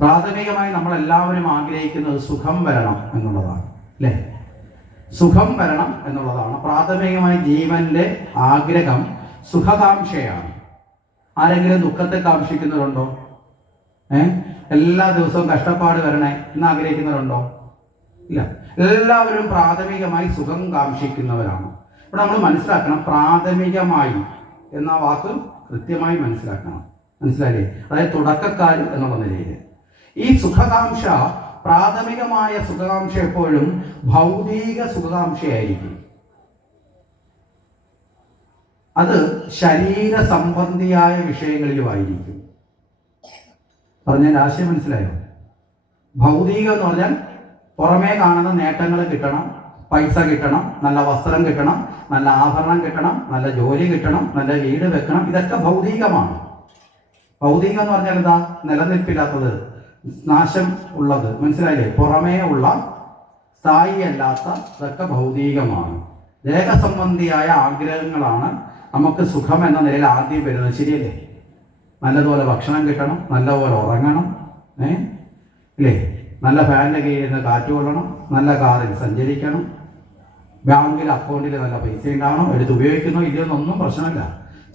പ്രാഥമികമായി നമ്മളെല്ലാവരും ആഗ്രഹിക്കുന്നത് സുഖം വരണം എന്നുള്ളതാണ്, അല്ലേ? സുഖം വരണം എന്നുള്ളതാണ് പ്രാഥമികമായി ജീവന്റെ ആഗ്രഹം. സുഖകാംക്ഷയാണ്. ആരെങ്കിലും ദുഃഖത്തെ കാക്ഷിക്കുന്നവരുണ്ടോ? എല്ലാ ദിവസവും കഷ്ടപ്പാട് വരണേ എന്ന് ആഗ്രഹിക്കുന്നവരുണ്ടോ? ഇല്ല. എല്ലാവരും പ്രാഥമികമായി സുഖം കാക്ഷിക്കുന്നവരാണ്. ഇവിടെ നമ്മൾ മനസ്സിലാക്കണം, പ്രാഥമികമായി എന്ന വാക്ക് കൃത്യമായി മനസ്സിലാക്കണം. മനസ്സിലായില്ലേ? അതായത് തുടക്കക്കാർ എന്നുള്ള നിലയിൽ ഈ സുഖകാംക്ഷ, പ്രാഥമികമായ സുഖകാംക്ഷ എപ്പോഴും ഭൗതിക സുഖകാംക്ഷയായിരിക്കും. അത് ശരീര സംബന്ധിയായ വിഷയങ്ങളിലുമായിരിക്കും. പറഞ്ഞാൽ ആശയം മനസ്സിലായോ? ഭൗതികം എന്ന് പറഞ്ഞാൽ പുറമേ കാണുന്ന നേട്ടങ്ങൾ കിട്ടണം, പൈസ കിട്ടണം, നല്ല വസ്ത്രം കിട്ടണം, നല്ല ആഭരണം കിട്ടണം, നല്ല ജോലി കിട്ടണം, നല്ല വീട് വെക്കണം. ഇതൊക്കെ ഭൗതികമാണ്. ഭൗതികം എന്ന് പറഞ്ഞാൽ എന്താ? നിലനിൽപ്പില്ലാത്തത്, നാശം ഉള്ളത്. മനസ്സിലായില്ലേ? പുറമേ ഉള്ള സ്ഥായി അല്ലാത്ത ഇതൊക്കെ ഭൗതികമാണ്. ദേഹസംബന്ധിയായ ആഗ്രഹങ്ങളാണ് നമുക്ക് സുഖം എന്ന നിലയിൽ ആദ്യം വരുന്നത്. ശരിയല്ലേ? നല്ലതുപോലെ ഭക്ഷണം കിട്ടണം, നല്ലപോലെ ഉറങ്ങണം, ഇല്ലേ? നല്ല ഫാനിൻ്റെ കീഴിൽ നിന്ന് കാറ്റ് കൊള്ളണം, നല്ല കാറിൽ സഞ്ചരിക്കണം, ബാങ്കിൽ അക്കൗണ്ടിൽ നല്ല പൈസ ഉണ്ടാവണം. എടുത്ത് ഉപയോഗിക്കുന്നോ ഇല്ലയോ എന്നൊന്നും പ്രശ്നമില്ല.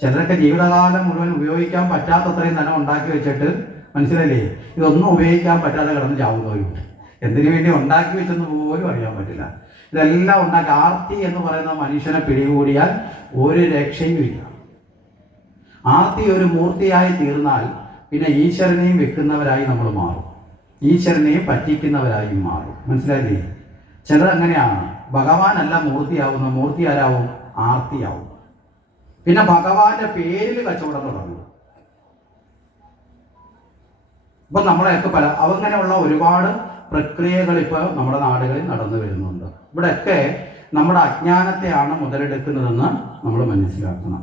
ചിലരൊക്കെ ജീവിതകാലം മുഴുവൻ ഉപയോഗിക്കാൻ പറ്റാത്തത്രയും ധനം ഉണ്ടാക്കി വെച്ചിട്ട്, മനസ്സിലല്ലേ, ഇതൊന്നും ഉപയോഗിക്കാൻ പറ്റാതെ കിടന്ന് ചാവുന്നവരുണ്ട്. എന്തിനു വേണ്ടി ഉണ്ടാക്കി വെച്ചെന്ന് പോലും അറിയാൻ പറ്റില്ല. ഇതെല്ലാം ഉണ്ടാക്കി ആർത്തി എന്ന് പറയുന്ന മനുഷ്യനെ പിടികൂടിയാൽ ഒരു രക്ഷയുമില്ല. ആർത്തി ഒരു മൂർത്തിയായി തീർന്നാൽ പിന്നെ ഈശ്വരനെയും വെക്കുന്നവരായി നമ്മൾ മാറും, ഈശ്വരനെയും പറ്റിക്കുന്നവരായി മാറും. മനസ്സിലായില്ലേ? ചിലരങ്ങനെയാണ്. ഭഗവാനല്ല മൂർത്തിയാവുന്ന, മൂർത്തി ആരാവും? ആർത്തിയാവും. പിന്നെ ഭഗവാന്റെ പേരിൽ കച്ചവടം തുടങ്ങും. ഇപ്പം നമ്മളെയൊക്കെ അങ്ങനെയുള്ള ഒരുപാട് പ്രക്രിയകൾ ഇപ്പോൾ നമ്മുടെ നാടുകളിൽ നടന്നു വരുന്നുണ്ട്. ഇവിടെയൊക്കെ നമ്മുടെ അജ്ഞാനത്തെയാണ് മുതലെടുക്കുന്നതെന്ന് നമ്മൾ മനസ്സിലാക്കണം.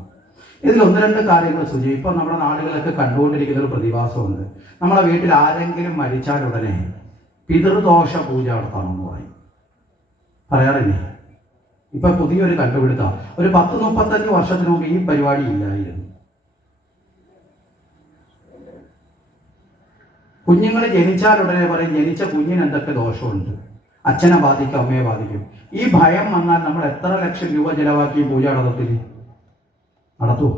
ഇതിൽ ഒന്ന് രണ്ട് കാര്യങ്ങൾ സൂചിപ്പിക്കും. ഇപ്പം നമ്മുടെ നാടുകളിലൊക്കെ കണ്ടുകൊണ്ടിരിക്കുന്ന ഒരു പ്രതിഭാസമുണ്ട്. നമ്മളെ വീട്ടിൽ ആരെങ്കിലും മരിച്ചാൽ ഉടനെ പിതൃദോഷ പൂജ നടത്തണമെന്ന് പറയും. പറയാറില്ലേ? ഇപ്പം പുതിയൊരു കണ്ടുപിടുത്തം. ഒരു 10-35 വർഷത്തിന് മുമ്പ് ഈ പരിപാടി ഇല്ലായിരുന്നു. കുഞ്ഞുങ്ങൾ ജനിച്ചാൽ ഉടനെ പറയും ജനിച്ച കുഞ്ഞിന് എന്തൊക്കെ ദോഷമുണ്ട്, അച്ഛനെ ബാധിക്കും, അമ്മയെ ബാധിക്കും. ഈ ഭയം വന്നാൽ നമ്മൾ എത്ര ലക്ഷം രൂപ ചിലവാക്കി പൂജ നടത്തുമോ?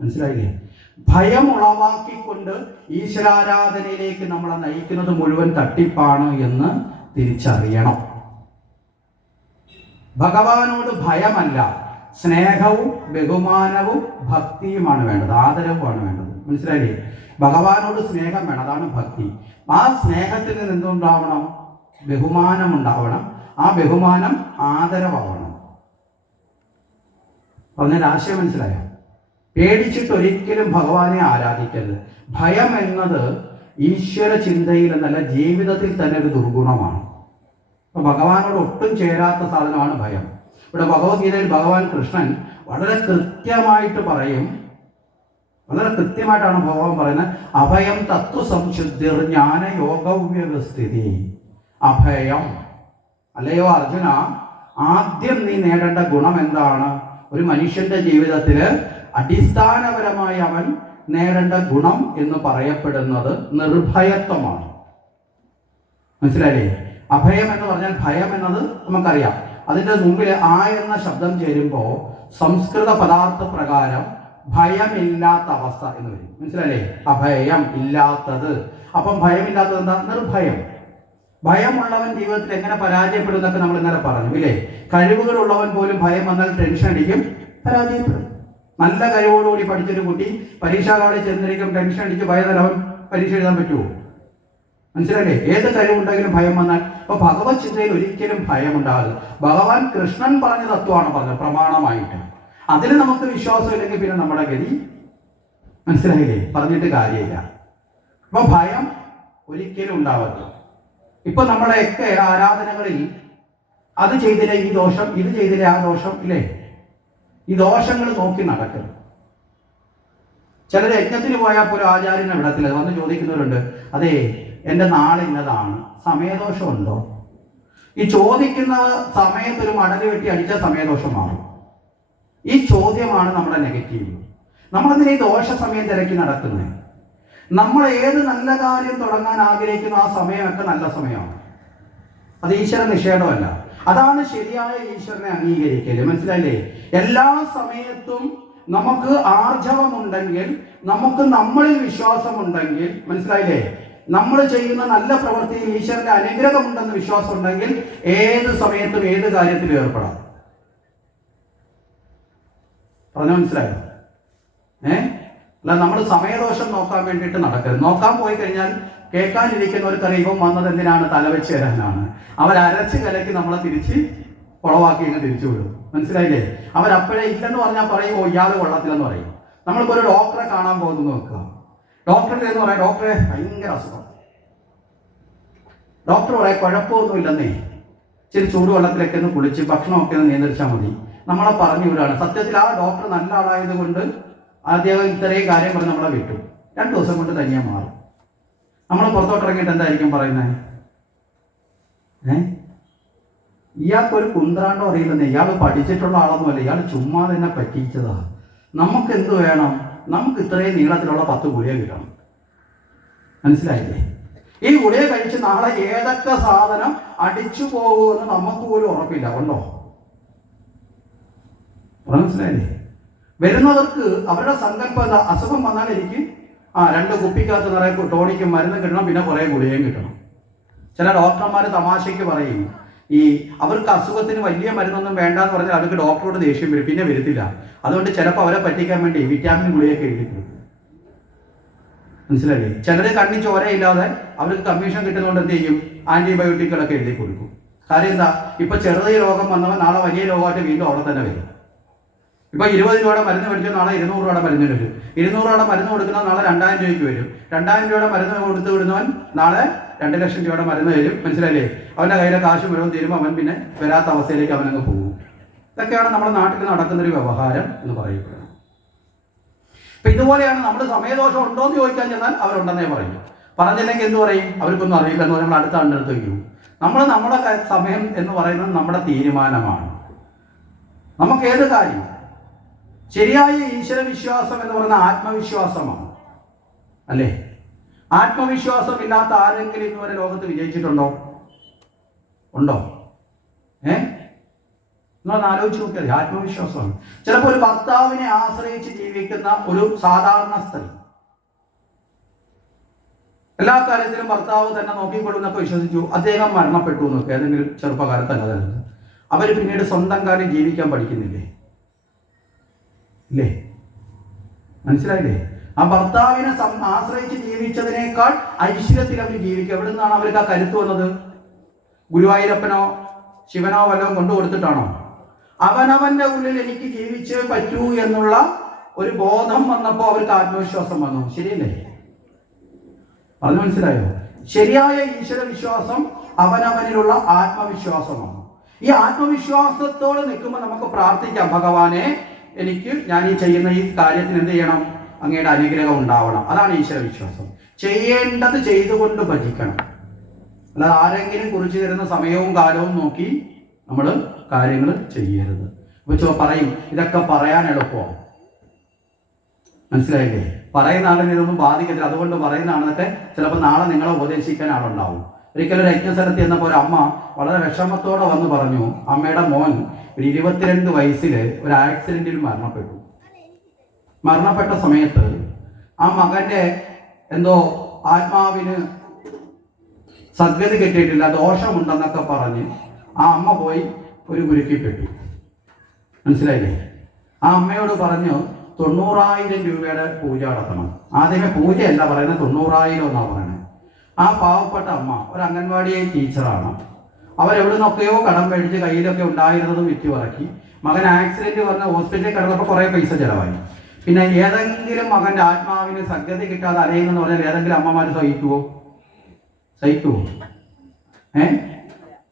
മനസ്സിലായില്ലേ? ഭയം ഉളവാക്കിക്കൊണ്ട് ഈശ്വരാരാധനയിലേക്ക് നമ്മളെ നയിക്കുന്നത് മുഴുവൻ തട്ടിപ്പാണ് എന്ന് തിരിച്ചറിയണം. ഭഗവാനോട് ഭയമല്ല, സ്നേഹവും ബഹുമാനവും ഭക്തിയുമാണ് വേണ്ടത്, ആദരവുമാണ് വേണ്ടത്. മനസ്സിലായില്ലേ? ഭഗവാനോട് സ്നേഹം വേണം, അതാണ് ഭക്തി. ആ സ്നേഹത്തിൽ നിന്ന് എന്തുണ്ടാവണം? ബഹുമാനം ഉണ്ടാവണം. ആ ബഹുമാനം ആദരവാവണം. പറഞ്ഞ ആശയം മനസ്സിലായോ? പേടിച്ചിട്ട് ഒരിക്കലും ഭഗവാനെ ആരാധിക്കരുത്. ഭയം എന്നത് ഈശ്വര ചിന്തയിൽ എന്നല്ല, ജീവിതത്തിൽ തന്നെ ഒരു ദുർഗുണമാണ്. അപ്പൊ ഭഗവാനോട് ഒട്ടും ചേരാത്ത സാധനമാണ് ഭയം. ഇവിടെ ഭഗവത്ഗീതയിൽ ഭഗവാൻ കൃഷ്ണൻ വളരെ കൃത്യമായിട്ട് പറയും, വളരെ കൃത്യമായിട്ടാണ് ഭഗവാൻ പറയുന്നത്, അഭയം തത്വസംശുദ്ധിർ ജ്ഞാനയോഗവ്യവസ്ഥിതി. അഭയം. അല്ലയോ അർജുന, ആദ്യം നീ നേടേണ്ട ഗുണം എന്താണ്? ഒരു മനുഷ്യന്റെ ജീവിതത്തിൽ അടിസ്ഥാനപരമായി അവൻ നേടേണ്ട ഗുണം എന്ന് പറയപ്പെടുന്നത് നിർഭയത്വമാണ്. മനസ്സിലായില്ലേ? അഭയം എന്ന് പറഞ്ഞാൽ ഭയം എന്നത് നമുക്കറിയാം. അതിൻ്റെ മുമ്പിൽ ആ എന്ന ശബ്ദം ചേരുമ്പോൾ സംസ്കൃത പദാർത്ഥ പ്രകാരം ഭയമില്ലാത്ത അവസ്ഥ എന്ന് വരും. മനസ്സിലല്ലേ? അഭയം ഇല്ലാത്തത്. അപ്പം ഭയമില്ലാത്തത് എന്താ? നിർഭയം. ഭയമുള്ളവൻ ജീവിതത്തിൽ എങ്ങനെ പരാജയപ്പെടും എന്നൊക്കെ നമ്മൾ ഇന്നലെ പറഞ്ഞു, ഇല്ലേ? കഴിവുകളുള്ളവൻ പോലും ഭയം വന്നാൽ ടെൻഷൻ അടിക്കും, പരാജയപ്പെടും. നല്ല കഴിവോടുകൂടി പഠിച്ചൊരു കുട്ടി പരീക്ഷാ ഹാളിൽ ചെന്നിരിക്കും, ടെൻഷൻ അടിച്ച് ഭയന്നവൻ പരീക്ഷ എഴുതാൻ പറ്റുമോ? മനസ്സിലല്ലേ? ഏത് കഴിവുണ്ടെങ്കിലും ഭയം വന്നാൽ. അപ്പൊ ഭഗവത് ചിന്തയിൽ ഒരിക്കലും ഭയം ഉണ്ടാകരുത്. ഭഗവാൻ കൃഷ്ണൻ പറഞ്ഞ തത്വമാണ് പറഞ്ഞത് പ്രമാണമായിട്ട്. അതിൽ നമുക്ക് വിശ്വാസം ഇല്ലെങ്കിൽ പിന്നെ നമ്മുടെ ഗതി, മനസ്സിലായില്ലേ? പറഞ്ഞിട്ട് കാര്യമില്ല. അപ്പൊ ഭയം ഒരിക്കലും ഉണ്ടാവരുത്. ഇപ്പൊ നമ്മുടെയൊക്കെ ആരാധനകളിൽ അത് ചെയ്തില്ല ഈ ദോഷം, ഇത് ചെയ്തില്ല ആ ദോഷം, ഇല്ലേ? ഈ ദോഷങ്ങൾ നോക്കി നടക്കരുത്. ചിലർ യജ്ഞത്തിന് പോയാൽ പോലും ആചാര്യനെ വിടത്തില്ല. വന്ന് ചോദിക്കുന്നവരുണ്ട്, അതെ എൻ്റെ നാളെ ഇന്നതാണ്, സമയദോഷമുണ്ടോ? ഈ ചോദിക്കുന്ന സമയത്തൊരു മടല് വെട്ടി അടിച്ച സമയദോഷം മാറും. ഈ ചോദ്യമാണ് നമ്മുടെ നെഗറ്റീവ്. നമ്മളതിന് ഈ ദോഷ സമയം തിരക്കി നടക്കുന്നത്. നമ്മൾ ഏത് നല്ല കാര്യം തുടങ്ങാൻ ആഗ്രഹിക്കുന്ന ആ സമയമൊക്കെ നല്ല സമയമാണ്. അത് ഈശ്വര നിഷേധമല്ല. അതാണ് ശരിയായ ഈശ്വരനെ അംഗീകരിക്കല്. മനസ്സിലായില്ലേ? എല്ലാ സമയത്തും നമുക്ക് ആർജവമുണ്ടെങ്കിൽ, നമുക്ക് നമ്മളിൽ വിശ്വാസമുണ്ടെങ്കിൽ, മനസ്സിലായില്ലേ, നമ്മൾ ചെയ്യുന്ന നല്ല പ്രവൃത്തിയിൽ ഈശ്വരന്റെ അനുഗ്രഹമുണ്ടെന്ന് വിശ്വാസം ഉണ്ടെങ്കിൽ ഏത് സമയത്തും ഏത് കാര്യത്തിലും ഏർപ്പെടാം. പറഞ്ഞു മനസ്സിലായോ? അല്ല നമ്മൾ സമയദോഷം നോക്കാൻ വേണ്ടിയിട്ട് നടക്കരുത്. നോക്കാൻ പോയി കഴിഞ്ഞാൽ കേൾക്കാനിരിക്കുന്നവർക്കറിയാം ഇവൻ വന്നത് എന്തിനാണ്, തലവെച്ച് തരാനാണ്. അവരരച്ച് കലക്കി നമ്മളെ തിരിച്ച് കുളവാക്കി അങ്ങ് തിരിച്ചു വിടും. മനസ്സിലായില്ലേ? അവരപ്പോഴേ ഇല്ലെന്ന് പറഞ്ഞാൽ പറയും, ഓ ഇയാൾ കൊള്ളത്തില്ലെന്ന് പറയും. നമ്മളിപ്പോൾ ഒരു ഡോക്ടറെ കാണാൻ പോകുന്നു നോക്കുക. ഡോക്ടറെ എന്ന് പറയാം, ഡോക്ടറെ ഭയങ്കര അസുഖം, ഡോക്ടർ പറയാം കുഴപ്പമൊന്നുമില്ലെന്നേ, ഇച്ചിരി ചൂടുവെള്ളത്തിലൊക്കെ ഒന്ന് കുളിച്ച് ഭക്ഷണമൊക്കെ ഒന്ന് നിയന്ത്രിച്ചാൽ മതി. നമ്മളെ പറഞ്ഞു വിടുകയാണ്. സത്യത്തിൽ ആ ഡോക്ടർ നല്ല ആളായത് കൊണ്ട് ആദ്യം ഇത്രയും കാര്യം പറഞ്ഞ് നമ്മളെ വിട്ടു. 2 ദിവസം കൊണ്ട് തനിയെ മാറും. നമ്മൾ പുറത്തോട്ടിറങ്ങിയിട്ട് എന്തായിരിക്കും പറയുന്നത്? ഇയാൾക്കൊരു കുന്ത്രാണ്ടോ അറിയില്ലെന്നേ, ഇയാൾ പഠിച്ചിട്ടുള്ള ആളൊന്നുമല്ല, ഇയാൾ ചുമ്മാ തന്നെ പറ്റിച്ചതാ. നമുക്ക് എന്ത് വേണം? നമുക്ക് ഇത്രയും നീളത്തിലുള്ള 10 ഗുളിക കിട്ടണം. മനസ്സിലായില്ലേ? ഈ ഗുളിക കഴിച്ച് നാളെ ഏതൊക്കെ സാധനം അടിച്ചു പോകുമെന്ന് നമുക്ക് പോലും ഉറപ്പില്ല. ഉണ്ടോ? മനസ്സിലായില്ലേ? വരുന്നവർക്ക് അവരുടെ സങ്കല്പം എന്താ? അസുഖം വന്നാൽ എനിക്ക് 2 കുപ്പിക്കകത്ത് നിറയെ ടോണിക്കും മരുന്നും കിട്ടണം, പിന്നെ കുറേ ഗുളികയും കിട്ടണം. ചില ഡോക്ടർമാർ തമാശയ്ക്ക് പറയും, ഈ അവർക്ക് അസുഖത്തിന് വലിയ മരുന്നൊന്നും വേണ്ടാന്ന് പറഞ്ഞാൽ അവർക്ക് ഡോക്ടറോട് ദേഷ്യം വരും, പിന്നെ വരത്തില്ല. അതുകൊണ്ട് ചിലപ്പോൾ അവരെ പറ്റിക്കാൻ വേണ്ടി വിറ്റാമിൻ ഗുളികയൊക്കെ എഴുതി കൊടുക്കും. മനസ്സിലായില്ലേ? ചിലർ കണ്ണി ചോരയില്ലാതെ അവർക്ക് കമ്മീഷൻ കിട്ടുന്നതുകൊണ്ട് എന്ത് ചെയ്യും? ആന്റിബയോട്ടിക്കുകളൊക്കെ എഴുതി കൊടുക്കും. കാര്യം എന്താ? ഇപ്പൊ ചെറിയ രോഗം വന്നവൻ നാളെ വലിയ രോഗമായിട്ട് വീണ്ടും അവിടെ തന്നെ വരും. ഇപ്പൊ 20 രൂപയുടെ മരുന്ന് മേടിച്ചാൽ നാളെ 200 രൂപയുടെ മരുന്ന് വരും. 200 രൂപയുടെ മരുന്ന് കൊടുക്കുന്ന നാളെ 2000 രൂപയ്ക്ക് വരും. 2000 രൂപയുടെ മരുന്ന് കൊടുത്ത് വിടുന്നവൻ നാളെ 2 ലക്ഷം രൂപയുടെ മരുന്ന് വരും. മനസ്സിലായില്ലേ? അവന്റെ കയ്യിലെ കാശ് മുഴുവൻ തീരുമ്പോൾ അവൻ പിന്നെ വരാത്ത അവസ്ഥയിലേക്ക് അവനങ്ങ് പോകും. ഇതൊക്കെയാണ് നമ്മുടെ നാട്ടിൽ നടക്കുന്നൊരു വ്യവഹാരം എന്ന് പറയപ്പെടുന്നത്. അപ്പൊ ഇതുപോലെയാണ്. നമ്മൾ സമയദോഷം ഉണ്ടോ എന്ന് ചോദിക്കാൻ ചെന്നാൽ അവരുണ്ടെന്നേ പറയും. പറഞ്ഞില്ലെങ്കിൽ എന്ത് പറയും? അവർക്കൊന്നും അറിയില്ല എന്ന് നമ്മൾ അടുത്ത ആളിനടുത്ത് വയ്ക്കും. നമ്മുടെ സമയം എന്ന് പറയുന്നത് നമ്മുടെ തീരുമാനമാണ്. നമുക്ക് ഏത് കാര്യം ശരിയായ ഈശ്വര വിശ്വാസം എന്ന് പറയുന്ന ആത്മവിശ്വാസമാണ്, അല്ലേ? ആത്മവിശ്വാസം ഇല്ലാത്ത ആരെങ്കിലും ഇന്നുവരെ ലോകത്ത് വിജയിച്ചിട്ടുണ്ടോ? ഉണ്ടോ? നിങ്ങളൊന്ന് ആലോചിച്ച് നോക്കിയാൽ ആത്മവിശ്വാസമാണ്. ചിലപ്പോൾ ഒരു ഭർത്താവിനെ ആശ്രയിച്ച് ജീവിക്കുന്ന ഒരു സാധാരണ സ്ത്രീ, എല്ലാ കാര്യത്തിലും ഭർത്താവ് തന്നെ നോക്കിക്കൊള്ളുന്നൊക്കെ വിശ്വസിച്ചു, അദ്ദേഹം മരണപ്പെട്ടു എന്നൊക്കെ ഏതെങ്കിലും ചെറുപ്പകാലത്തല്ല, അവർ പിന്നീട് സ്വന്തം കാര്യം ജീവിക്കാൻ പഠിക്കുന്നില്ലേ? ഇല്ലേ? മനസ്സിലായില്ലേ? ആ ഭർത്താവിനെ ആശ്രയിച്ച് ജീവിച്ചതിനേക്കാൾ ഐശ്വര്യത്തിൽ അവർ ജീവിക്കുക. എവിടെ നിന്നാണ് അവർക്ക് ആ കരുത്ത് വന്നത്? ഗുരുവായൂരപ്പനോ ശിവനോ വല്ലതും കൊണ്ടുകൊടുത്തിട്ടാണോ? അവനവന്റെ ഉള്ളിൽ എനിക്ക് ജീവിച്ചേ പറ്റൂ എന്നുള്ള ഒരു ബോധം വന്നപ്പോൾ അവർക്ക് ആത്മവിശ്വാസം വന്നു. ശരിയല്ലേ? പറഞ്ഞു മനസ്സിലായോ? ശരിയായ ഈശ്വര വിശ്വാസം അവനവനിലുള്ള ആത്മവിശ്വാസമാണ്. ഈ ആത്മവിശ്വാസത്തോടെ നിൽക്കുമ്പോൾ നമുക്ക് പ്രാർത്ഥിക്കാം, ഭഗവാനെ ഞാൻ ഈ ചെയ്യുന്ന ഈ കാര്യത്തിന് എന്ത് ചെയ്യണം? അങ്ങയുടെ അനുഗ്രഹം ഉണ്ടാവണം. അതാണ് ഈശ്വര വിശ്വാസം. ചെയ്യേണ്ടത് ചെയ്തുകൊണ്ട് ഭജിക്കണം. അല്ലാതെ ആരെങ്കിലും കുറിച്ച് തരുന്ന സമയവും കാലവും നോക്കി നമ്മൾ കാര്യങ്ങൾ ചെയ്യരുത്. അപ്പൊ പറയും ഇതൊക്കെ പറയാൻ എളുപ്പമാണ്. മനസ്സിലായില്ലേ? പറയുന്ന ആളിനെ ഇതൊന്നും ബാധിക്കത്തില്ല, അതുകൊണ്ട് പറയുന്ന ആളൊക്കെ ചിലപ്പോൾ നാളെ നിങ്ങളെ ഉപദേശിക്കാൻ ആളുണ്ടാവും. ഒരിക്കലും ഒരു യജ്ഞസ്ഥലത്ത് ചെന്നപ്പോൾ ഒരു അമ്മ വളരെ വിഷമത്തോടെ വന്ന് പറഞ്ഞു, അമ്മയുടെ മോൻ ഒരു 22 വയസ്സിൽ ഒരു ആക്സിഡന്റിൽ മരണപ്പെട്ടു. മരണപ്പെട്ട സമയത്ത് ആ മകന്റെ എന്തോ ആത്മാവിന് സദ്ഗതി കിട്ടിയിട്ടില്ല, ദോഷമുണ്ടെന്നൊക്കെ പറഞ്ഞ് ആ അമ്മ പോയി ഒരു ഗുരുക്കിപ്പെട്ടു. മനസ്സിലായില്ലേ? ആ അമ്മയോട് പറഞ്ഞു 90,000 രൂപയുടെ പൂജ നടത്തണം. ആദ്യമേ പൂജയല്ല പറയുന്നത്, 90,000 എന്നാണ് പറയുന്നത്. ആ പാവപ്പെട്ട അമ്മ ഒരു അംഗൻവാടി ടീച്ചറാണ്. അവരെവിടെ നിന്നൊക്കെയോ കടം മേടിച്ച് കയ്യിലൊക്കെ ഉണ്ടായിരുന്നതും വിറ്റ് പറക്കി. മകൻ ആക്സിഡന്റ് വന്ന് ഹോസ്പിറ്റലിൽ കിടന്നപ്പോൾ കുറേ പൈസ ചിലവായി. പിന്നെ ഏതെങ്കിലും മകന്റെ ആത്മാവിന് സദ്ഗതി കിട്ടാതെ അലയുന്നെന്ന് പറഞ്ഞാൽ ഏതെങ്കിലും അമ്മമാർ സഹിക്കുവോ?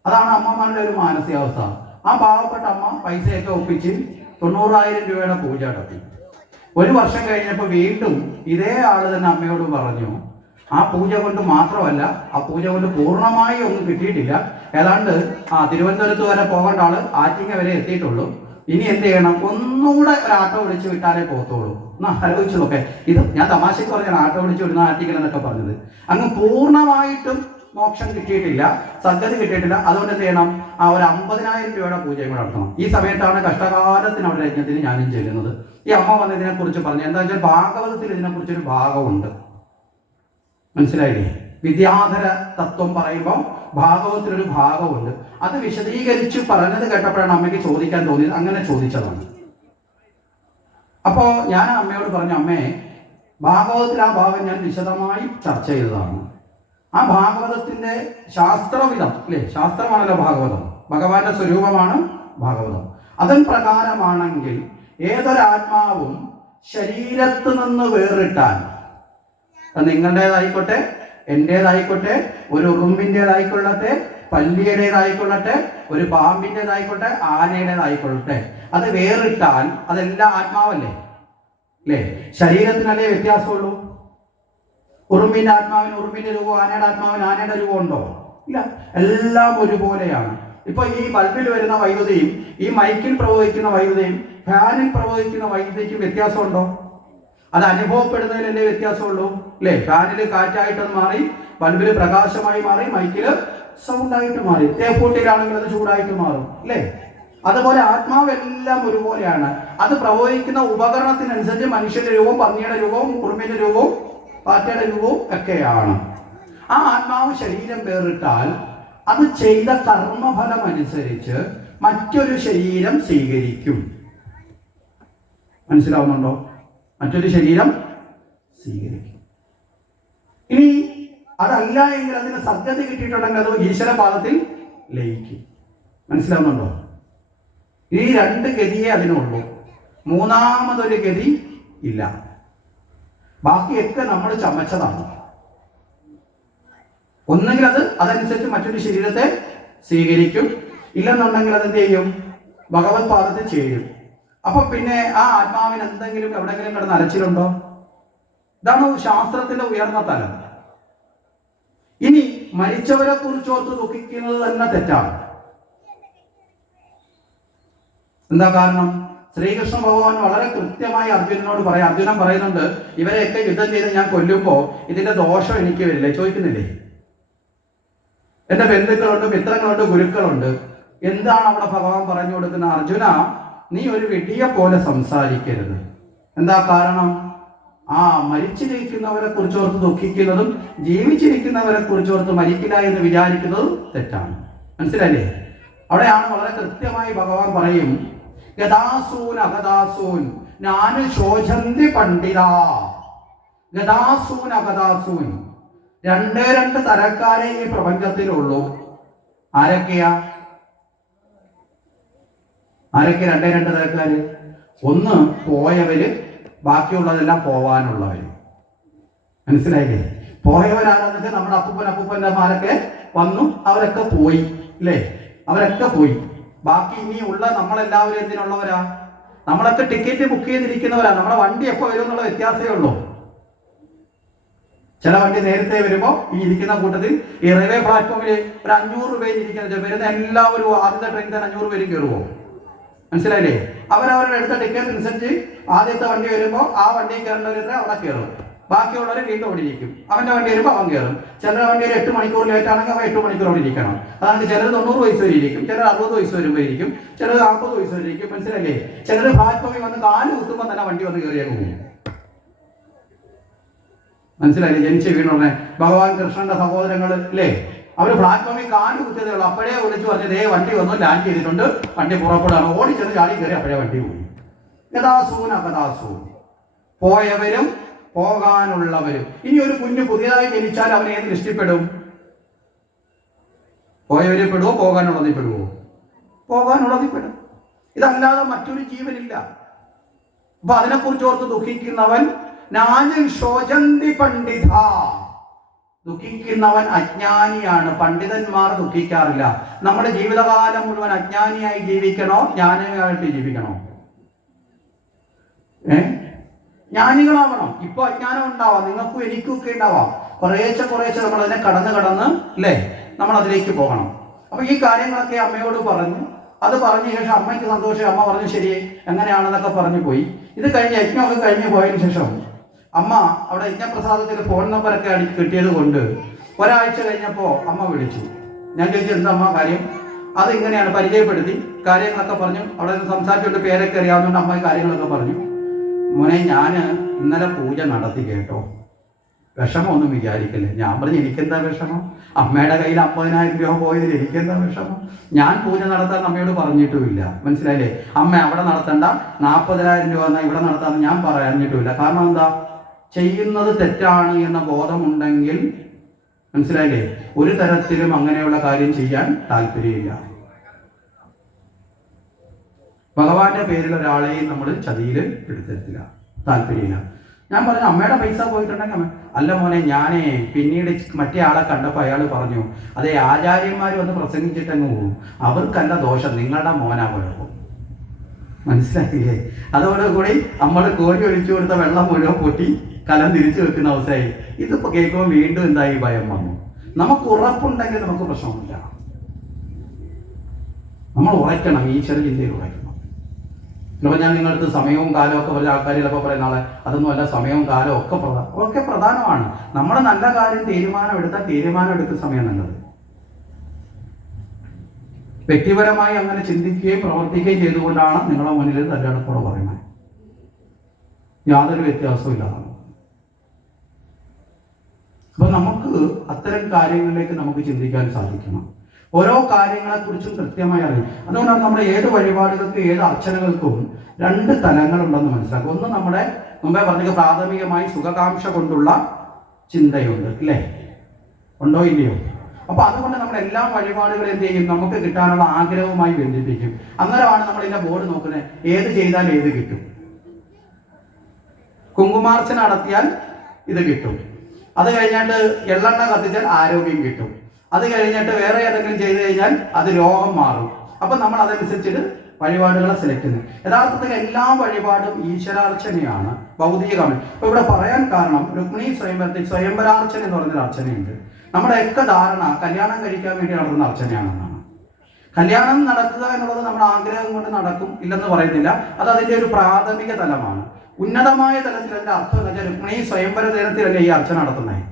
അതാണ് അമ്മമാരുടെ ഒരു മാനസികാവസ്ഥ. ആ പാവപ്പെട്ട അമ്മ പൈസയൊക്കെ ഒപ്പിച്ച് 90,000 രൂപയുടെ പൂജ നടത്തി. 1 വർഷം കഴിഞ്ഞപ്പോൾ വീണ്ടും ഇതേ ആള് തന്നെ അമ്മയോട് പറഞ്ഞു, ആ പൂജ കൊണ്ട് മാത്രമല്ല, ആ പൂജ കൊണ്ട് പൂർണ്ണമായി ഒന്നും കിട്ടിയിട്ടില്ല, ഏതാണ്ട് തിരുവനന്തപുരത്ത് വരെ പോകേണ്ട ആള് ആറ്റിങ്ങ വരെ എത്തിയിട്ടുള്ളൂ, ഇനി എന്ത് ചെയ്യണം? ഒന്നുകൂടെ ഒരു ആട്ടോ വിളിച്ച് വിട്ടാലേ പോകത്തുള്ളൂ. ഒന്ന് ആലോചിച്ചു നോക്കെ. ഇത് ഞാൻ തമാശയ്ക്ക് പറഞ്ഞാണ് ആട്ടോ വിളിച്ച് വിടുന്ന ആറ്റിക്കൽ എന്നൊക്കെ പറഞ്ഞത്. അങ്ങ് പൂർണ്ണമായിട്ടും മോക്ഷം കിട്ടിയിട്ടില്ല, സദ്ഗതി കിട്ടിയിട്ടില്ല. അതുകൊണ്ട് എന്ത് ചെയ്യണം? ആ ഒരു 50,000 രൂപയുടെ പൂജയും കൂടെ നടത്തണം. ഈ സമയത്താണ് കഷ്ടകാലത്തിന് അവിടെ യജ്ഞത്തിന് ഞാനും ചെല്ലുന്നത്. ഈ അമ്മ വന്ന് ഇതിനെക്കുറിച്ച് പറഞ്ഞു. എന്താ വെച്ചാൽ ഭാഗവതത്തിൽ ഇതിനെക്കുറിച്ചൊരു ഭാഗമുണ്ട്, മനസ്സിലായില്ലേ? വിദ്യാധര തത്വം പറയുമ്പോൾ ഭാഗവത്തിലൊരു ഭാഗമുണ്ട്. അത് വിശദീകരിച്ച് പറഞ്ഞത് കേട്ടപ്പോഴാണ് അമ്മയ്ക്ക് ചോദിക്കാൻ തോന്നിയത്. അങ്ങനെ ചോദിച്ചതാണ്. അപ്പോൾ ഞാൻ അമ്മയോട് പറഞ്ഞു, അമ്മേ, ഭാഗവത്തിൽ ആ ഭാഗം ഞാൻ വിശദമായി ചർച്ച ചെയ്തതാണ്. ആ ഭാഗവതത്തിന്റെ ശാസ്ത്രവിധം അല്ലേ, ശാസ്ത്രമാണല്ലോ ഭാഗവതം, ഭഗവാന്റെ സ്വരൂപമാണ് ഭാഗവതം. അതൻ പ്രകാരമാണെങ്കിൽ ഏതൊരാത്മാവും ശരീരത്ത് നിന്ന് വേറിട്ടാൽ, നിങ്ങളുടേതായിക്കോട്ടെ, എൻ്റേതായിക്കോട്ടെ, ഒരു ഉറുമ്പിൻ്റെതായിക്കൊള്ളട്ടെ, പല്ലിയുടേതായിക്കൊള്ളട്ടെ, ഒരു പാമ്പിൻ്റെതായിക്കോട്ടെ, ആനയുടേതായിക്കൊള്ളട്ടെ, അത് വേറിട്ടാൽ അതെല്ലാം ആത്മാവല്ലേ അല്ലേ? ശരീരത്തിനല്ലേ വ്യത്യാസമുള്ളൂ? ഉറുമ്പിന്റെ ആത്മാവിന് ഉറുമ്പിന്റെ രൂപം, ആനയുടെ ആത്മാവിന് ആനയുടെ രൂപം ഉണ്ടോ? ഇല്ല, എല്ലാം ഒരുപോലെയാണ്. ഇപ്പൊ ഈ ബൾബിൽ വരുന്ന വൈദ്യുതിയും ഈ മൈക്കിൽ പ്രവഹിക്കുന്ന വൈദ്യുതിയും ഫാനിൽ പ്രവഹിക്കുന്ന വൈദ്യുതിക്കും വ്യത്യാസമുണ്ടോ? അത് അനുഭവപ്പെടുന്നതിലല്ലേ വ്യത്യാസമുള്ളൂ അല്ലേ? ഫാനിൽ കാറ്റായിട്ട് മാറി, ബൾബിൽ പ്രകാശമായി മാറി, മൈക്കിൽ സൗണ്ടായിട്ട് മാറി, തേപ്പൂട്ടിയിലാണെങ്കിൽ അത് ചൂടായിട്ട് മാറും അല്ലേ? അതുപോലെ ആത്മാവെല്ലാം ഒരുപോലെയാണ്. അത് പ്രവഹിക്കുന്ന ഉപകരണത്തിനനുസരിച്ച് മനുഷ്യന്റെ രൂപവും, പന്നിയുടെ രൂപവും, കുറുമ്പിന്റെ രൂപവും, പാറ്റയുടെ രൂപവും ഒക്കെയാണ്. ആ ആത്മാവ് ശരീരം വേറിട്ടാൽ അത് ചെയ്ത കർമ്മഫലം അനുസരിച്ച് മറ്റൊരു ശരീരം സ്വീകരിക്കും. മനസ്സിലാവുന്നുണ്ടോ? മറ്റൊരു ശരീരം സ്വീകരിക്കും. ഇനി അതല്ല എങ്കിൽ അതിന് സദ്ഗതി കിട്ടിയിട്ടുണ്ടെങ്കിൽ അത് ഈശ്വരപാദത്തിൽ ലയിക്കും. മനസ്സിലാവുന്നുണ്ടോ? ഈ 2 ഗതിയേ അതിനുള്ളൂ, മൂന്നാമതൊരു ഗതി ഇല്ല. ബാക്കിയൊക്കെ നമ്മൾ ചമച്ചതാണ്. ഒന്നെങ്കിൽ അതനുസരിച്ച് മറ്റൊരു ശരീരത്തെ സ്വീകരിക്കും, ഇല്ലെന്നുണ്ടെങ്കിൽ അതെന്ത് ചെയ്യും? ഭഗവത് പാദത്തിൽ ചേരും. അപ്പൊ പിന്നെ ആ ആത്മാവിന് എന്തെങ്കിലും എവിടെങ്കിലും കിടന്ന് അലച്ചിലുണ്ടോ? ഇതാണ് ശാസ്ത്രത്തിന്റെ ഉയർന്ന തലം. ഇനി മരിച്ചവരെ കുറിച്ചോർത്ത് ദുഃഖിക്കുന്നത് തന്നെ തെറ്റാണ്. എന്താ കാരണം? ശ്രീകൃഷ്ണ ഭഗവാൻ വളരെ കൃത്യമായി അർജുനനോട് പറയാം. അർജുനൻ പറയുന്നുണ്ട്, ഇവരെയൊക്കെ യുദ്ധം ചെയ്ത് ഞാൻ കൊല്ലുമ്പോൾ ഇതിന്റെ ദോഷം എനിക്ക് വരില്ലേ? ചോദിക്കുന്നില്ലേ? എന്റെ ബന്ധുക്കളുണ്ട്, മിത്രങ്ങളുണ്ട്, ഗുരുക്കളുണ്ട്. എന്താണ് അവിടെ ഭഗവാൻ പറഞ്ഞു കൊടുക്കുന്ന? അർജുന, നീ ഒരു വെടിയെ പോലെ സംസാരിക്കരുത്. എന്താ കാരണം? ആ മരിച്ചിരിക്കുന്നവരെ കുറിച്ചോർത്ത് ദുഃഖിക്കുന്നതും ജീവിച്ചിരിക്കുന്നവരെ കുറിച്ചോർത്ത് മരിക്കില്ല എന്ന് വിചാരിക്കുന്നതും തെറ്റാണ്. മനസ്സിലല്ലേ? അവിടെയാണ് വളരെ കൃത്യമായി ഭഗവാൻ പറയും, ഗതാസൂൻ അഗതാസൂൻ ഞാന് ശോചന്തി പണ്ഡിത. ഗതാസൂൻ അഗതാസൂൻ, 2 തരക്കാരെ ഈ പ്രപഞ്ചത്തിലുള്ളൂ. ആരൊക്കെയാ? 2 തരക്കാര്? ഒന്ന് പോയവര്, ബാക്കിയുള്ളതെല്ലാം പോവാനുള്ളവര്. മനസ്സിലായില്ലേ? പോയവരാണെന്ന് വെച്ചാൽ നമ്മുടെ അപ്പൂപ്പന്മാരൊക്കെ വന്നു, അവരൊക്കെ പോയി അല്ലേ? അവരൊക്കെ പോയി. ബാക്കി ഇനിയുള്ള നമ്മളെല്ലാവരും എന്തിനുള്ളവരാ? നമ്മളൊക്കെ ടിക്കറ്റ് ബുക്ക് ചെയ്തിരിക്കുന്നവരാ. നമ്മുടെ വണ്ടി എപ്പോൾ വരും എന്നുള്ള വ്യത്യാസമേ ഉള്ളൂ. ചില വണ്ടി നേരത്തെ വരുമ്പോൾ ഈ ഇരിക്കുന്ന കൂട്ടത്തിൽ ഈ റെയിൽവേ പ്ലാറ്റ്ഫോമിൽ ഒരു 500 പേര് ഇരിക്കുന്നത്, വരുന്ന എല്ലാവരും ആദ്യത്തെ ട്രെയിൻ തന്നെ 500 പേരും കയറുമോ? മനസ്സിലായില്ലേ? അവരവരുടെ എടുത്ത ടിക്കറ്റ് അനുസരിച്ച് ആദ്യത്തെ വണ്ടി വരുമ്പോൾ ആ വണ്ടിയിൽ കയറേണ്ടവർ അവിടെ കയറും, ബാക്കിയുള്ളവർ വീണ്ടും ഓടി ഇരിക്കും. അവന്റെ വണ്ടി വരുമ്പോൾ അവൻ കയറും. ചിലരുടെ വണ്ടി ഒരു 8 മണിക്കൂർ ലേറ്റ് ആണെങ്കിൽ അവൻ 8 മണിക്കൂർ ഓടി ഇരിക്കണം. അതാണ്ട് ചിലർ 90 വയസ്സ് വരെ ഇരിക്കും, ചിലർ 60 വയസ്സ് വരുമ്പോൾ ഇരിക്കും, ചിലർ 40 വയസ്സ് വരെ ഇരിക്കും. മനസ്സിലല്ലേ? ചിലർ പ്ലാറ്റ്ഫോമിൽ വന്ന് കാല് കുത്തുമ്പോൾ തന്നെ വണ്ടി വന്ന് കയറിയാൽ പോകും. മനസ്സിലായില്ലേ? ജനിച്ച് വീണുടനെ ഭഗവാൻ കൃഷ്ണന്റെ സഹോദരങ്ങൾ അല്ലേ, അവർ പ്ലാറ്റ്ഫോമിൽ കാല് കുത്തിയതേ ഉള്ളൂ. അപ്പോഴേ വിളിച്ചു പറഞ്ഞത്, വണ്ടി വന്നു, ലാൻഡ് ചെയ്തിട്ടുണ്ട്, വണ്ടി പുറപ്പെടാണ്. ഓടിച്ചെന്ന് ചാടി കയറി അപ്പോഴേ വണ്ടി പോയി. ഗതാസൂൻ അഗതാസൂൻ, പോയവരും പോകാനുള്ളവരും. ഇനി ഒരു കുഞ്ഞ് പുതിയതായി ജനിച്ചാൽ അവൻ ഏത് ലിസ്റ്റിൽപ്പെടും? പോയവരിൽ പെടുവോ, പോകാനുള്ളതിൽ പെടുവോ? പോകാനുള്ളതിൽ പെടും. ഇതല്ലാതെ മറ്റൊരു ജീവനില്ല. അപ്പൊ അതിനെക്കുറിച്ച് ഓർത്ത് ദുഃഖിക്കുന്നവൻ നാനിൽ ശോചന്തി പണ്ഡിത, ദുഃഖിക്കുന്നവൻ അജ്ഞാനിയാണ്. പണ്ഡിതന്മാർ ദുഃഖിക്കാറില്ല. നമ്മുടെ ജീവിതകാലം മുഴുവൻ അജ്ഞാനിയായി ജീവിക്കണോ, ജ്ഞാനിയായിട്ട് ജീവിക്കണോ? ജ്ഞാനികളാവണം. ഇപ്പൊ അജ്ഞാനം ഉണ്ടാവാം, നിങ്ങൾക്കും എനിക്കും ഒക്കെ ഉണ്ടാവാം. കുറേശ്ശെ നമ്മൾ അതിനെ കടന്ന് അല്ലേ നമ്മൾ അതിലേക്ക് പോകണം. അപ്പൊ ഈ കാര്യങ്ങളൊക്കെ അമ്മയോട് പറഞ്ഞു. അത് പറഞ്ഞ ശേഷം അമ്മയ്ക്ക് സന്തോഷം. അമ്മ പറഞ്ഞു ശരി എങ്ങനെയാണെന്നൊക്കെ പറഞ്ഞു പോയി. ഇത് കഴിഞ്ഞ് യജ്ഞമൊക്കെ കഴിഞ്ഞ് പോയതിനു ശേഷം അമ്മ അവിടെ യജ്ഞപ്രസാദത്തിൽ ഫോൺ നമ്പറൊക്കെ കിട്ടിയത് കൊണ്ട് ഒരാഴ്ച കഴിഞ്ഞപ്പോൾ അമ്മ വിളിച്ചു. ഞാൻ ചോദിച്ചു എന്താ അമ്മ കാര്യം? അത് ഇങ്ങനെയാണ് പരിചയപ്പെടുത്തി കാര്യങ്ങളൊക്കെ പറഞ്ഞു. അവിടെ നിന്ന് സംസാരിച്ചുകൊണ്ട് പേരൊക്കെ അറിയാവുന്നതുകൊണ്ട് അമ്മ കാര്യങ്ങളൊക്കെ പറഞ്ഞു. മോനെ ഞാൻ ഇന്നലെ പൂജ നടത്തി കേട്ടോ, വിഷമമൊന്നും വിചാരിക്കില്ലേ. ഞാൻ പറഞ്ഞു എനിക്കെന്താ വിഷമം? അമ്മയുടെ കയ്യിൽ 50,000 രൂപ പോയതിൽ എനിക്കെന്താ വിഷമം? ഞാൻ പൂജ നടത്താൻ അമ്മയോട് പറഞ്ഞിട്ടുമില്ല. മനസ്സിലായില്ലേ? അമ്മ അവിടെ നടത്തണ്ട, 40,000 രൂപ എന്നാൽ ഇവിടെ നടത്താമെന്ന് ഞാൻ പറഞ്ഞിട്ടുമില്ല. കാരണം എന്താ? ചെയ്യുന്നത് തെറ്റാണ് എന്ന ബോധമുണ്ടെങ്കിൽ, മനസ്സിലായില്ലേ, ഒരു തരത്തിലും അങ്ങനെയുള്ള കാര്യം ചെയ്യാൻ താല്പര്യമില്ല. ഭഗവാന്റെ പേരിൽ ഒരാളെയും നമ്മൾ ചതിയിൽ എടുത്തിട്ടില്ല, താല്പര്യമില്ല. ഞാൻ പറഞ്ഞു അമ്മയുടെ പൈസ പോയിട്ടുണ്ടെങ്കിൽ അല്ല മോനെ, ഞാനേ പിന്നീട് മറ്റേ ആളെ കണ്ടപ്പോൾ അയാൾ പറഞ്ഞു അതെ ആചാര്യന്മാർ വന്ന് പ്രസംഗിച്ചിട്ടങ്ങ് പോകും, അവർക്കല്ല ദോഷം, നിങ്ങളുടെ മോനാ കുഴപ്പം. മനസ്സിലായില്ലേ? അതോടുകൂടി നമ്മൾ കോരി ഒഴിച്ചു കൊടുത്ത വെള്ളം മുഴുവൻ പൊട്ടി കലം തിരിച്ചു വെക്കുന്ന അവസ്ഥയായി. ഇതിപ്പോൾ കേൾക്കുമ്പോൾ വീണ്ടും എന്തായി ഭയം വന്നു. നമുക്ക് ഉറപ്പുണ്ടെങ്കിൽ നമുക്ക് പ്രശ്നമില്ല. നമ്മൾ ഉറയ്ക്കണം, ഈശ്വര ചിന്തയിൽ ഉറയ്ക്കണം. ചിലപ്പോൾ ഞാൻ നിങ്ങൾക്ക് സമയവും കാലവും ഒക്കെ പറഞ്ഞ ആൾക്കാർ ചിലപ്പോൾ പറയുന്ന ആളെ അതൊന്നും അല്ല, സമയവും കാലവും ഒക്കെ പ്രധാനമാണ്. നമ്മൾ നല്ല കാര്യം തീരുമാനം എടുക്കുന്ന സമയം നല്ലത്. വ്യക്തിപരമായി അങ്ങനെ ചിന്തിക്കുകയും പ്രവർത്തിക്കുകയും ചെയ്തുകൊണ്ടാണ് നിങ്ങളുടെ മുന്നിൽ തയ്യാറെടുപ്പോടെ പറയുന്നത്. യാതൊരു വ്യത്യാസവും ഇല്ലാതാണ്. അപ്പൊ നമുക്ക് അത്തരം കാര്യങ്ങളിലേക്ക് നമുക്ക് ചിന്തിക്കാൻ സാധിക്കണം. ഓരോ കാര്യങ്ങളെക്കുറിച്ചും കൃത്യമായി അറിയും. അതുകൊണ്ടാണ് നമ്മുടെ ഏത് വഴിപാടുകൾക്കും ഏത് അർച്ചനകൾക്കും 2 തലങ്ങളുണ്ടെന്ന് മനസ്സിലാക്കുക. ഒന്ന് നമ്മുടെ മുമ്പേ പറഞ്ഞ പ്രാഥമികമായി സുഖകാംക്ഷ കൊണ്ടുള്ള ചിന്തയുണ്ട്, അല്ലേ? ഉണ്ടോ ഇല്ലയോ? അപ്പൊ അതുകൊണ്ട് നമ്മൾ എല്ലാ വഴിപാടുകളും എന്ത് ചെയ്യും? നമുക്ക് കിട്ടാനുള്ള ആഗ്രഹവുമായി ബന്ധിപ്പിക്കും. അന്നേരമാണ് നമ്മൾ ഇതിന്റെ ബോർഡ് നോക്കുന്നത്, ഏത് ചെയ്താൽ ഏത് കിട്ടും. കുങ്കുമാർച്ചന നടത്തിയാൽ ഇത് കിട്ടും, അത് കഴിഞ്ഞിട്ട് എള്ളെണ്ണ കത്തിച്ചാൽ ആരോഗ്യം കിട്ടും, അത് കഴിഞ്ഞിട്ട് വേറെ ഏതെങ്കിലും ചെയ്തു കഴിഞ്ഞാൽ അത് രോഗം മാറും. അപ്പൊ നമ്മൾ അതനുസരിച്ചിട്ട് വഴിപാടുകളെ സെലക്ട് ചെയ്യുന്നു. യഥാർത്ഥത്തിൽ എല്ലാ വഴിപാടും ഈശ്വരാർച്ചനയാണ്, ഭൗതികമാണ്. ഇപ്പൊ ഇവിടെ പറയാൻ കാരണം രുക്മിണി സ്വയംവരാർച്ചന എന്ന് പറഞ്ഞൊരു അർച്ചനയുണ്ട്. നമ്മുടെയൊക്കെ ധാരണ കല്യാണം കഴിക്കാൻ വേണ്ടി നടത്തുന്ന അർച്ചനയാണെന്നാണ്. കല്യാണം നടക്കുക എന്നുള്ളത് നമ്മുടെ ആഗ്രഹം കൊണ്ട് നടക്കും, ഇല്ലെന്ന് പറയുന്നില്ല. അത് അതിന്റെ ഒരു പ്രാഥമിക തലമാണ്. ഉന്നതമായ തലത്തിൽ അതിന്റെ അർത്ഥം എന്ന് വെച്ചാൽ രുക്മിണി സ്വയംവര ദിനത്തിലല്ലേ ഈ അർച്ചന നടത്തുന്നത്.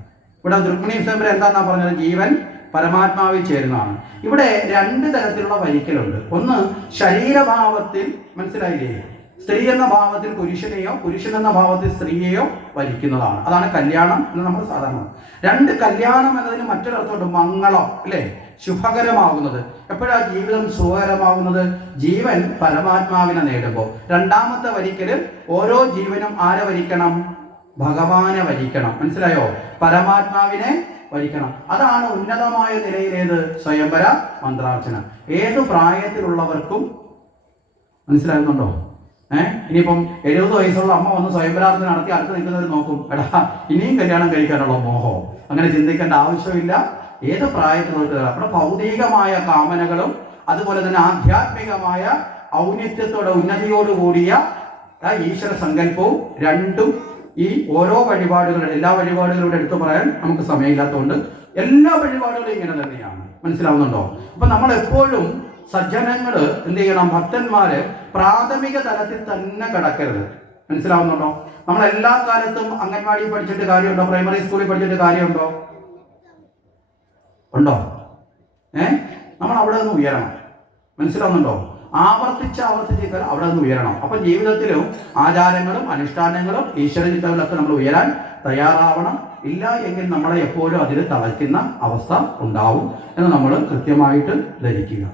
ഇവിടെ രുക്മിണി സ്വയംവരം എന്താന്നാ പറഞ്ഞത്? ജീവൻ പരമാത്മാവിൽ ചേരുന്നതാണ്. ഇവിടെ 2 തരത്തിലുള്ള വരിക്കലുണ്ട്. ഒന്ന് ശരീരഭാവത്തിൽ, മനസ്സിലായില്ലേ, സ്ത്രീ എന്ന ഭാവത്തിൽ പുരുഷനെയോ പുരുഷൻ എന്ന ഭാവത്തിൽ സ്ത്രീയെയോ വരിക്കുന്നതാണ്. അതാണ് കല്യാണം എന്ന് നമ്മൾ സാധാരണ. 2 കല്യാണം എന്നതിന് മറ്റൊരർത്ഥമുണ്ട്, മംഗളം, അല്ലേ? ശുഭകരമാകുന്നത്. എപ്പോഴാണ് ജീവിതം സുഖകരമാകുന്നത്? ജീവൻ പരമാത്മാവിനെ നേടുമ്പോൾ. 2ാമത്തെ വരിക്കല് ഓരോ ജീവനും ആരെ വരിക്കണം? ഭഗവാനെ വരിക്കണം. മനസ്സിലായോ? പരമാത്മാവിനെ വരിക്കണം. അതാണ് ഉന്നതമായ നിലയിലേത്? സ്വയംവര മന്ത്രാർച്ചന. ഏതു പ്രായത്തിലുള്ളവർക്കും മനസ്സിലാകുന്നുണ്ടോ? ഇനിയിപ്പം 70 വയസ്സുള്ള അമ്മ വന്ന് സ്വയംവരാർച്ചന നടത്തി അടുത്ത് നിൽക്കുന്നവർ നോക്കും, എടാ ഇനിയും കല്യാണം കഴിക്കാനുള്ള മോഹം. അങ്ങനെ ചിന്തിക്കേണ്ട ആവശ്യമില്ല. ഏത് പ്രായത്തിലുള്ള നമ്മുടെ ഭൗതികമായ കാമനകളും അതുപോലെ തന്നെ ആധ്യാത്മികമായ ഔന്നത്യത്തോടെ ഉന്നതിയോടുകൂടിയ ഈശ്വര സങ്കല്പവും രണ്ടും ഈ ഓരോ വഴിപാടുകളും എല്ലാ വഴിപാടുകളുടെ എടുത്തു പറയാൻ നമുക്ക് സമയമില്ലാത്തതുകൊണ്ട് എല്ലാ വഴിപാടുകളും ഇങ്ങനെ തന്നെയാണ്. മനസ്സിലാവുന്നുണ്ടോ? അപ്പൊ നമ്മൾ എപ്പോഴും സജ്ജനങ്ങൾ എന്ത് ചെയ്യണം? ഭക്തന്മാര് പ്രാഥമിക തലത്തിൽ തന്നെ കിടക്കരുത്. മനസ്സിലാവുന്നുണ്ടോ? നമ്മൾ എല്ലാ കാലത്തും അംഗൻവാടി പഠിച്ചിട്ട് കാര്യമുണ്ടോ? പ്രൈമറി സ്കൂളിൽ പഠിച്ചിട്ട് കാര്യമുണ്ടോ? ഉണ്ടോ? നമ്മൾ അവിടെ നിന്ന് ഉയരണം. മനസ്സിലാവുന്നുണ്ടോ? ആവർത്തിച്ച് അവിടെ നിന്ന് ഉയരണം. അപ്പം ജീവിതത്തിലും ആചാരങ്ങളും അനുഷ്ഠാനങ്ങളും ഈശ്വര ചിന്തകളിലൊക്കെ നമ്മൾ ഉയരാൻ തയ്യാറാവണം. ഇല്ല എങ്കിൽ നമ്മളെ എപ്പോഴും അതിൽ തളയ്ക്കുന്ന അവസ്ഥ ഉണ്ടാവും എന്ന് നമ്മൾ കൃത്യമായിട്ട് ധരിക്കുക.